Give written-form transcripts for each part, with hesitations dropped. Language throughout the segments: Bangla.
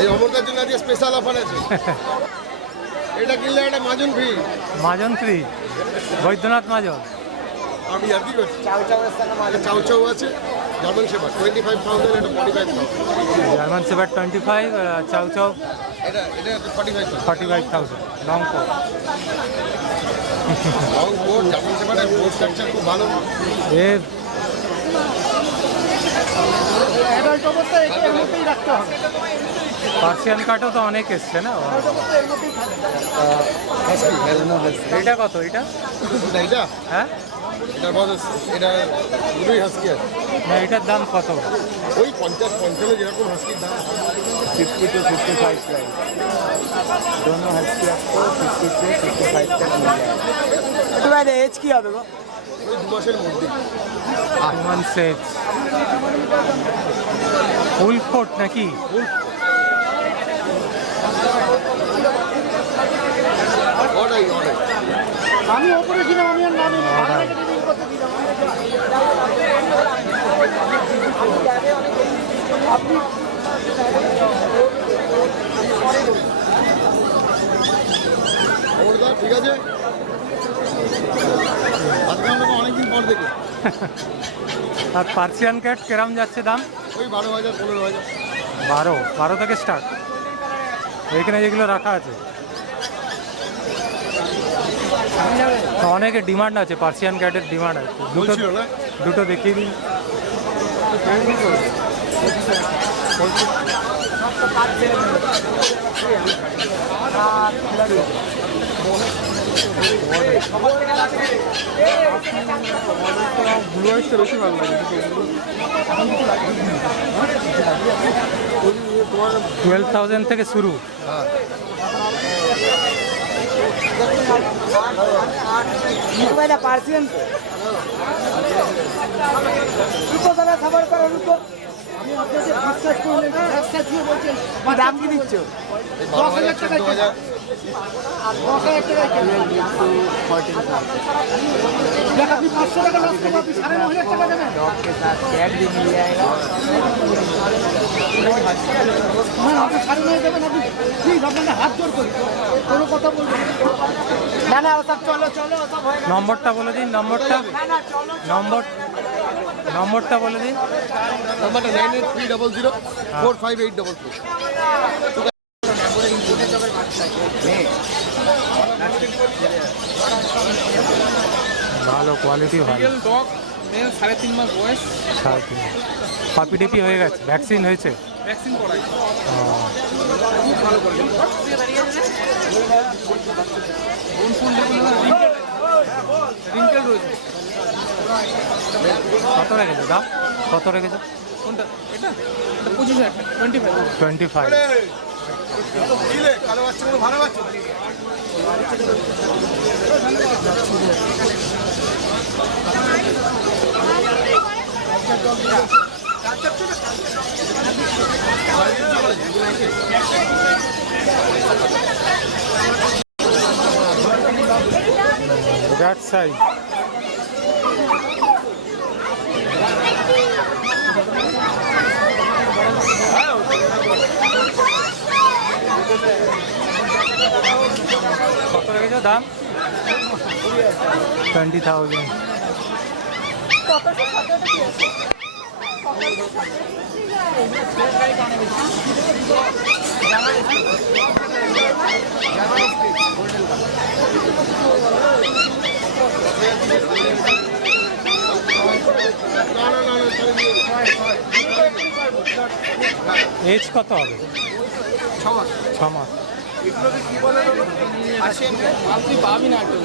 এই অমরদার জন্য আজকে স্পেশাল অফার আছে। এটা কিনলে একটা মাজন ফ্রি। মাজন ফ্রি, বৈদ্যনাথ মাজন। আমি আর কি করছি, চাউ চাউ আছে, জার্মান শেপার্ড 25,000, এটা 45,000। জার্মান শেপার্ড 25, চাউ চাউ এটা 45,000। লং কোট, জার্মান শেপার্ডের কোট স্ট্রাকচার খুব ভালো। এর পার্সিয়ান কাটও তো অনেক এসছে না। এটা কত? এটা এটা হ্যাঁ, এটার বয়স, এটা দুটোই হাস্কি আছে। না এটার দাম কত? ওই 50-55 যেরকম হাস্কির দাম। 50 to 55 प्राइस दोनों हस्की आपको 50 से 55 तक मिल जाएगा। तो भाई एज की হবে গো? ওই 2 মাসের মধ্যে। হুমান সেজ ফুল কোট নাকি? অর্ডার আমি ওপরে ছিলাম, আমি আর নামি আপনি অর্ডার ঠিক আছে। আজকে আমরা অনেকদিন পর দেখলাম। আর পার্সিয়ান ক্যাট কেরাম যাচ্ছে দাম? ওই 12,000 15,000। 12 থেকে স্টার্ট। এখানে যেগুলো রাখা আছে অনেকের ডিমান্ড আছে, পার্সিয়ান ক্যাটের ডিমান্ড আছে। দুটো দেখিয়ে দিন। ব্লু আইসটা বেশি ভালো লাগে। 12,000 থেকে শুরু। পার্সিয়ান রুকো দাদা, খাবার করো রুকো। আমি আপনাকে বিশ্বাস করলে রাস্তা দিয়ে বলছেন দাম কি দিচ্ছ? 10,000 টাকা। 10,000 টাকা দেখ, আপনি 500 টাকা লস করবো, আপনি 9,500 টাকা দেবেন। डॉग के साथ टैग भी मिल जाएगा। না আপনি 9,500 দেবেন। আপনি প্লিজ আপনাকে হাত জোর করি, কোনো কথা বলবেন না। না ওসব চলো চলো, ওসব হয়ে গেছে। নম্বরটা বলে দিন, নম্বরটা নম্বরটা বলে দিন। নাম্বারটা 9830 45844। ভালো কোয়ালিটি, ভালো ডগ মেল 3.5 মাস বয়স। 3.5 পাপি টেপি হয়ে গেছে, ভ্যাকসিন হয়েছে? ভ্যাকসিন করাই। বোন ফুল দেখুন, রিঙ্কেল রয়েছে। কত রেখেছে দাম? কত রেখেছে? কোনটা? এটা 25,000 টাকা। 25। কালো বাচ্চাগুলো ভালো বাচ্চা। that size. কত রেখেছো দাম? 20,000। এজ কত হবে? 6 মাস। আপনি পাবি না একটু।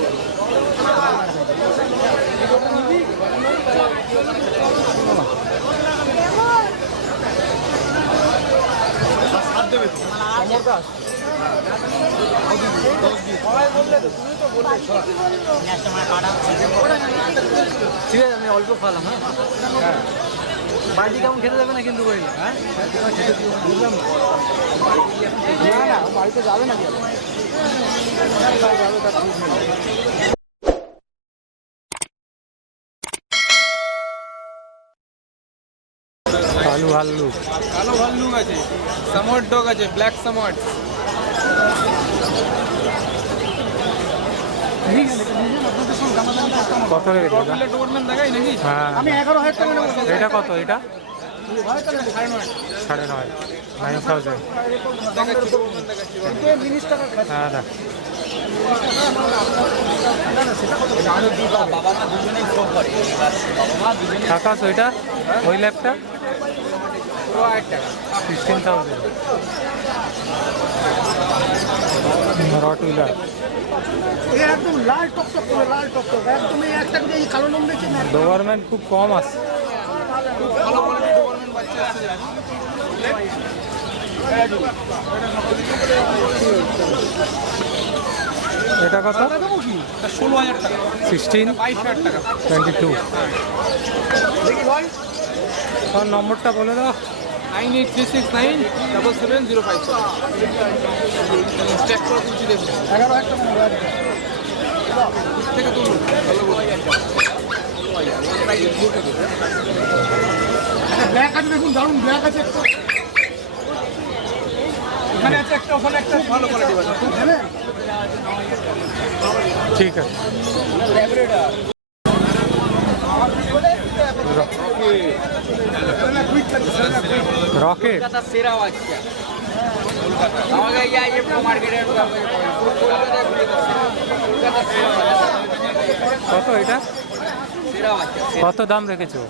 ঠিক আছে, আমি অল্প খাওয়ালাম। হ্যাঁ, বাড়ি কেমন খেতে দেবে না কিন্তু বললে? হ্যাঁ, বুঝলাম না। না বাড়িতে যাবে না, যাবে তার ঠিক নেই। কালু ভাল্লুক। কালো ভাল্লুক আছে, সামোয়ার ডগ আছে, ব্ল্যাক সামোয়ার। কত রেখেছে এটা? ডগগুলো ডোরম্যান দেখাই নাকি? হ্যাঁ, আমি 11,000 টাকা নেবো। এটা কত? এটা 9.5 9,500, 9,000। দেখাচ্ছি, ডোরম্যান দেখাচ্ছি। কিন্তু মিনিশ টাকা খাচ্ছে। হ্যাঁ দেখ, আকাশ ওইটা, ওই ল্যাবটা 8 টাকা। 16,000। রট হুইলার। এ একদম লাল টকটক করে, লাল টকটক একদম। এই একটা করে এই কালো লোম দেখছি না, গভর্নমেন্ট খুব কম আছে। ভালো কোয়ালিটি ডোরম্যান বাচ্চা আছে। এটা কত? দেবো কি? এটা 16,000 টাকা, 16, 22,000 টাকা। 22। দেখি ভাই, তোর নম্বরটা বলে দাও। 9836977057। চেক করে তুলছি, দেখুন 11,000 টাকা নেবো। থেকে তুলুন। ভালো করে। একটা ব্ল্যাক আছে দেখুন, দারুণ ব্ল্যাক আছে একটা। ওখানে আছে একটা, ওখানে একটা। ভালো কোয়ালিটি বাচ্চা। হ্যাঁ, ঠিক আছে। রকেট সেরা বাচ্চা আমাকে মার্কেটের কত? এটা সেরা বাচ্চা। কত দাম রেখেছো?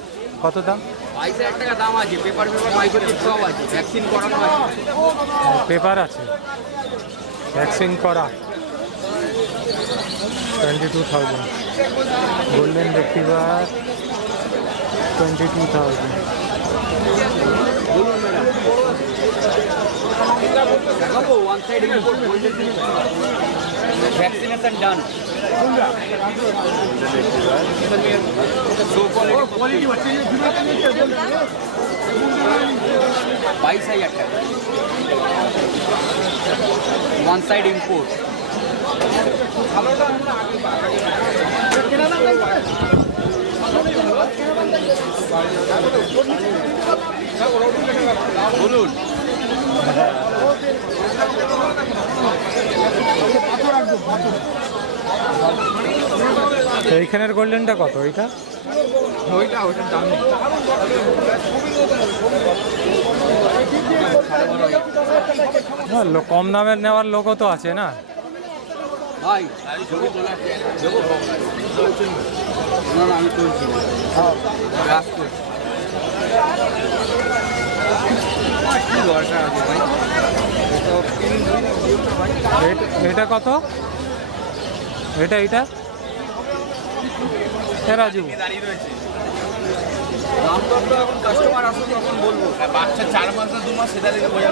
কত দাম? 22,000 টাকা দাম আছে। পেপার মাইক্রোচিপ সব আছে, ভ্যাকসিন করানো আছে। পেপার আছে, ভ্যাকসিন করা। 22,000। Golden retriever 22,000। দেখাবো ওয়ান সাইড ভ্যাকসিনেশন ডান। কোয়ালিটি 22,000 টাকা, ওয়ান সাইড ইম্পোর্ট। বলুন এইখানের গোল্ডেনটা কত? এইটা ওইটার দাম নেই। কম দামের নেওয়ার লোকও তো আছে না। ভাই ছবি তোলা দেবো? না না, আমি তুলছি না। রাস করছি। কি দরকার আছে ভাই? এটা কত? এটা এটা রাজু দাঁড়িয়ে রয়েছে। দাম দর তো এখন কাস্টমার আসুন তখন বলবো। বাচ্চা 4 মাস না 2 মাস সেটা থেকে বোঝা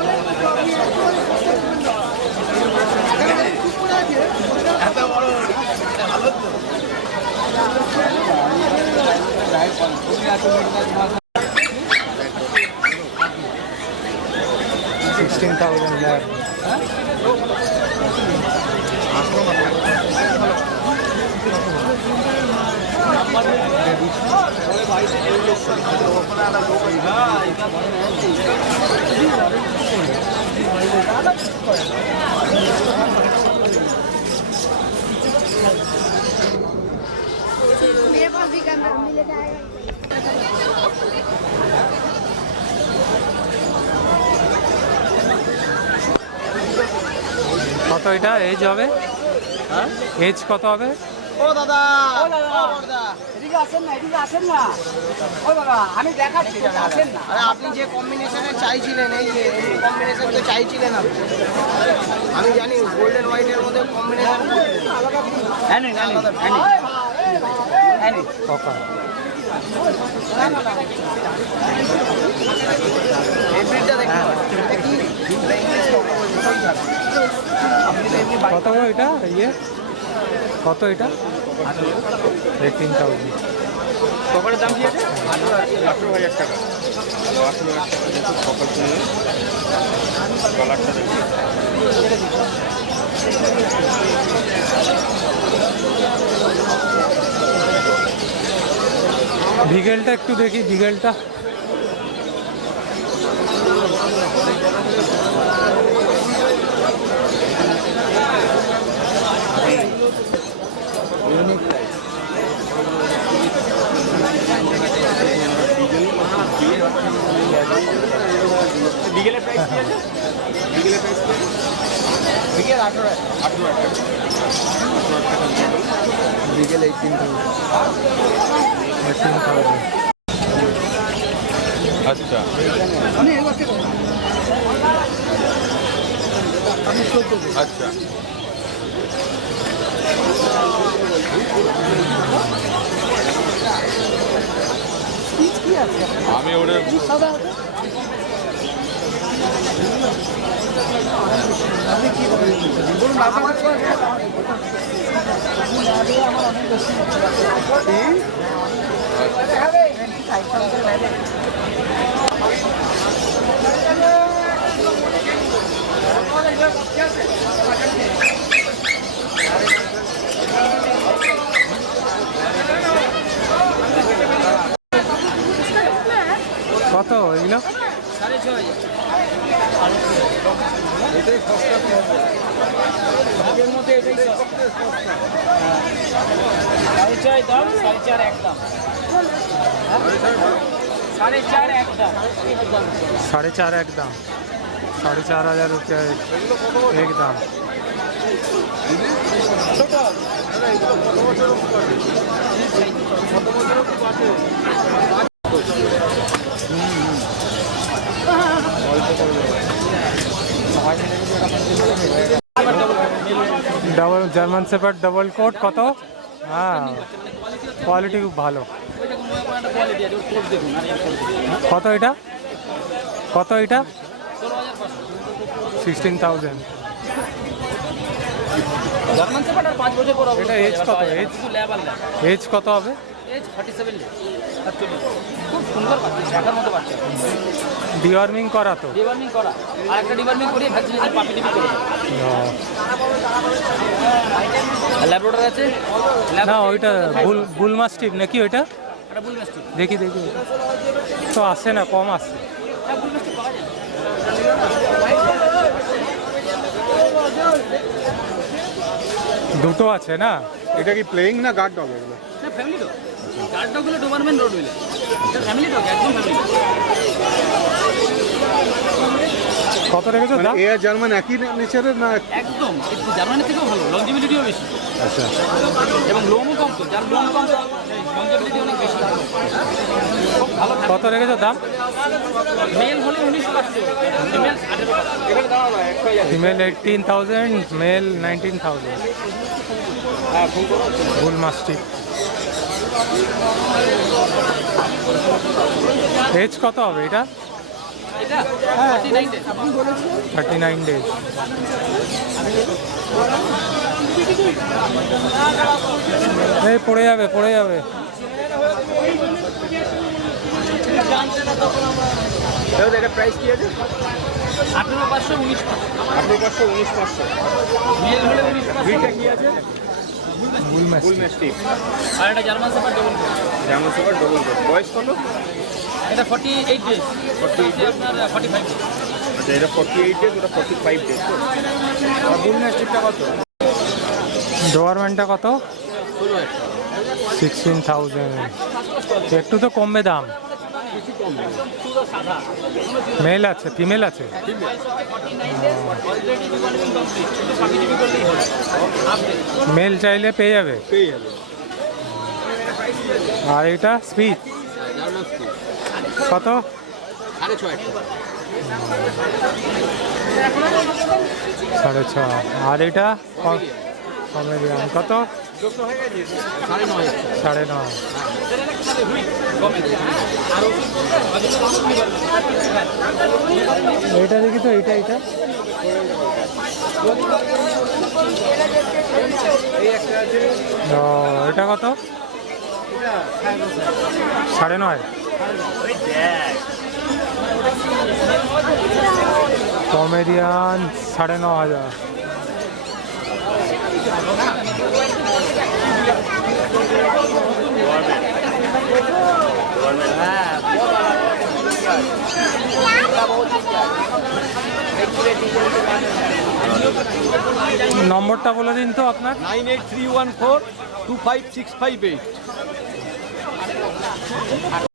এত বড় ভালো তো। 16,000 ল্যাব। मेरे पास भी कैमरा मिल जाएगा। কত এটা এজ হবে? এজ কত হবে? ও দাদা, ও দাদা, এদিকে আসেন না, এদিকে আসেন না। ও দাদা, আমি দেখাচ্ছি, দাদা আসেন না। আরে আপনি যে কম্বিনেশনে চাইছিলেন, এই যে কম্বিনেশন তো চাইছিলেন আপনি। আমি জানি গোল্ডেন হোয়াইটের মধ্যে কম্বিনেশন ককা এভরিটা দেখতে পাচ্ছেন। এটা কি কত গো এটা? ইয়ে কত এটা? 18,000। কপারের দাম কি আছে? 18,000 টাকা। 18,000 টাকা দেখুন কপার কিনে কালারটা দেখুন। বিগেলটা একটু দেখি, বিগেলটা 18,000 টাকা। বিকেল 18,000। আচ্ছা আচ্ছা আমি ওরে কত এগুলো? साढ़े चार एकदम 4,500 रुपया एकदम। Double German shepherd double coat कत? हाँ क्वालिटी खूब भालो। কত এটা? কত এটা? 16,000। জার্মান শেফার্ড আর 5 বছর পর হবে। এটা এজ কত? এজ কত হবে? Age 47 day. খুব সুন্দর বাচ্চা, দেখার মতো বাচ্চা। ডিওয়ার্মিং করা তো? ডিওয়ার্মিং করা, আর একটা ডিওয়ার্মিং করে ভ্যাকসিনেশন পাপি টিপি করে। ল্যাব্রাডর আছে না ওইটা বুল মাস্টিফ নাকি ওইটা? এটা বুল মাস্টিফ। দেখি দেখি তো আসে না, কম আসে। হ্যাঁ বুল মাস্টিফ পাওয়া যায়। দুটো আছে না? এটা কি প্লেইং না গার্ড ডগ এগুলো? না ফ্যামিলি ডগ। গার্ড ডগ হলো ডোবারম্যান রোড উইলে। এটা ফ্যামিলি ডগ, একদম ফ্যামিলি ডগ। কত রেখেছো দাম? এয়ার জার্মান একই নেচারের না? একদম একটু জার্মানি থেকেও ভালো, লংজিবিলিটিও বেশি আচ্ছা এবং লোমও কম, তো যার লোম কম লংজিবিলিটি অনেক বেশি। খুব ভালো। কত রেখেছো দাম? মেল হলে 19,000, female 18,000। Female 18,000, male 19,000। Bull mastiff. Age কত হবে এটা? এটা 39 ডে। 39 ডেজ। এই পড়ে যাবে পড়ে যাবে। এটা প্রাইস কি আছে? 18,500, 19,500। 18,500, 19,500। মেল হলে 19,500। ব্রিডটা কি আছে? বুল ফুল মাস্টিফ। ম্যাস্টিফ। আর এটা German shepherd double coat. German shepherd double coat. বয়স কত? এটা 48 ডেজ। 48 ডেজ আপনার 45 ডেজ। আচ্ছা এটা 48 ডেজ, ওটা 45 ডেজ। আর বুল ম্যাস্টিফটা কত? ডোয়ারম্যানটা কত? 16,000। একটু তো কমবে দাম। মেল আছে ফিমেল আছে? মেল চাইলে পেয়ে যাবে। পেয়ে যাবে। আর এটা স্পিচ কত? 6.5। আর এটা কমেডিয়ান কত? 9.5। এইটা দেখি তো, এইটা এটা এটা কত? 9.5। কমেডিয়ান 9,500। নম্বরটা বলে দিন তো আপনার। 9831425658।